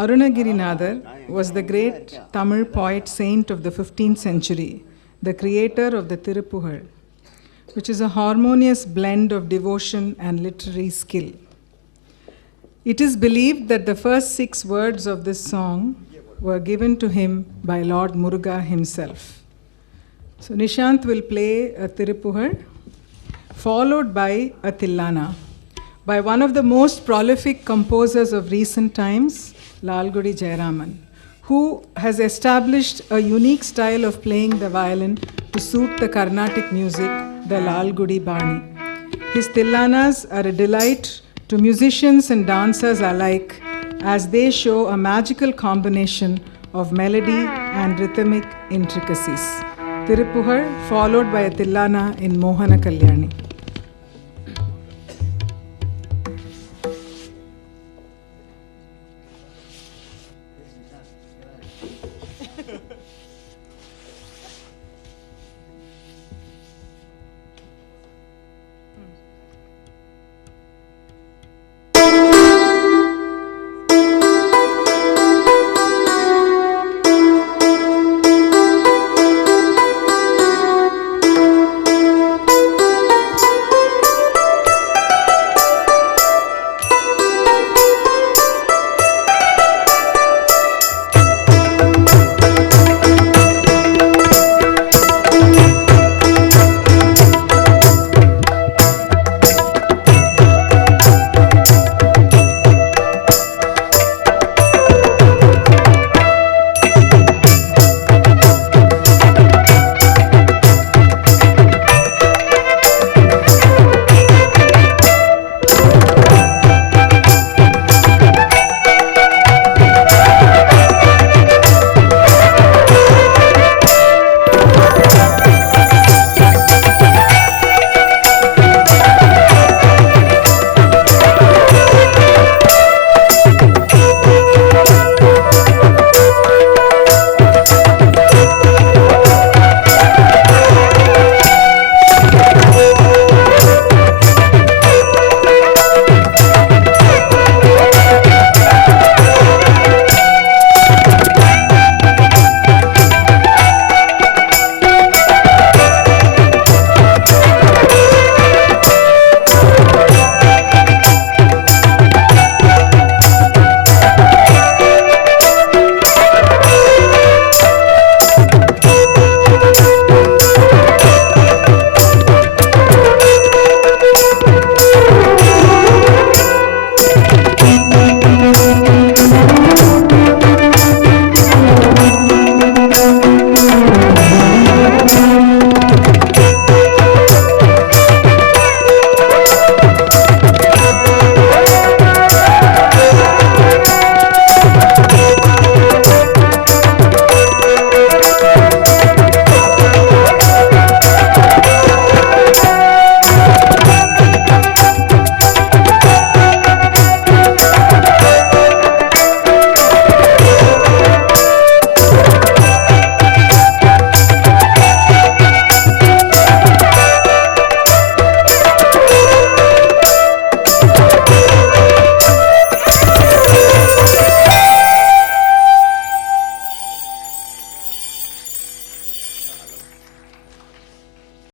Arunagirinadar was the great Tamil poet saint of the 15th century, the creator of the Tiruppugal, which is a harmonious blend of devotion and literary skill. It is believed that the first 6 words of this song were given to him by Lord Muruga himself. So Nishant will play a Tiruppugal, followed by a Tillana, by one of the most prolific composers of recent times, Lalgudi Jayaraman, who has established a unique style of playing the violin to suit the Carnatic music, the Lalgudi Bani. His Tillanas are a delight to musicians and dancers alike, as they show a magical combination of melody and rhythmic intricacies. Tiruppugal followed by a Tillana in Mohana Kalyani.